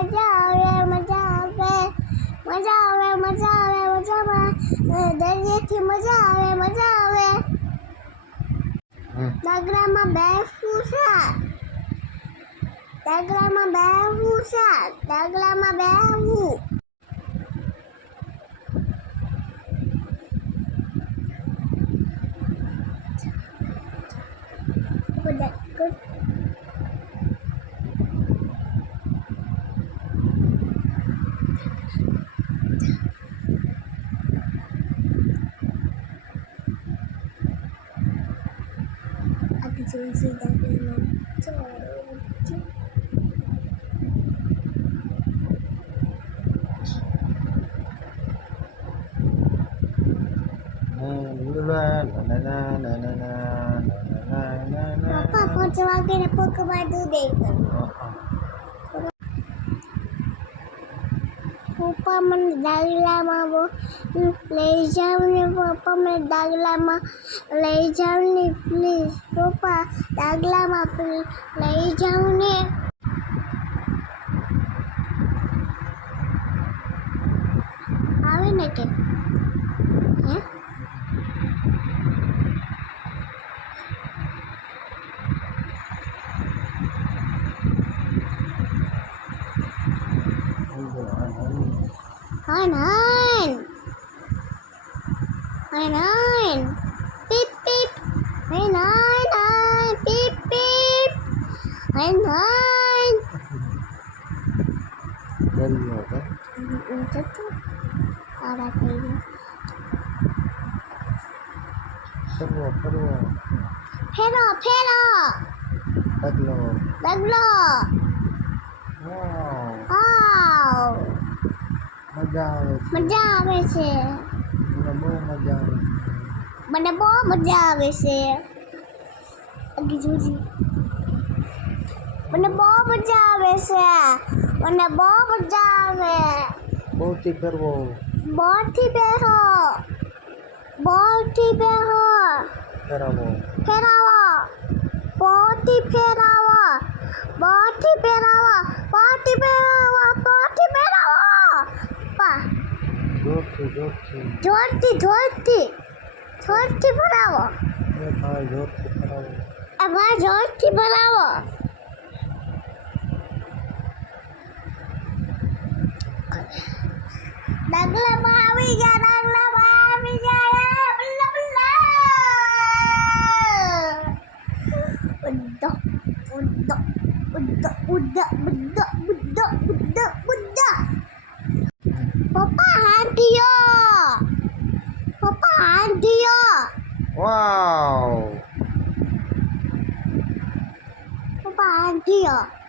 મજા આવે મજામાં દરિયેથી મજા આવે દાદરામાં બેસવું છે દાદરામાં બેસવું good. Aku janji dari Papa, kau cakap apa ke baju deh? Papa dari lama bu, lejam ni Papa dari lama lejam ni please Papa dari lama please lejam ni. Awe nak ke? Nine. Beep beep. Nine. Beep beep. Nine. Itu tu ada kayu. Pero. Baglo. Wow. મજા આવે છે મને બહુ મજા આવે છે મને બહુ મજા આવે બહુથી ફેરવો બહુથી બેહો ફેરાવો બહુથી ફેરાવો જોરથી ભરાવો જોરથી ભરાવો ડગલામાં આવી ગયા ઉદ્દા પપ્પા હાથ દિયો વાવ પપ્પા હાથ દિયો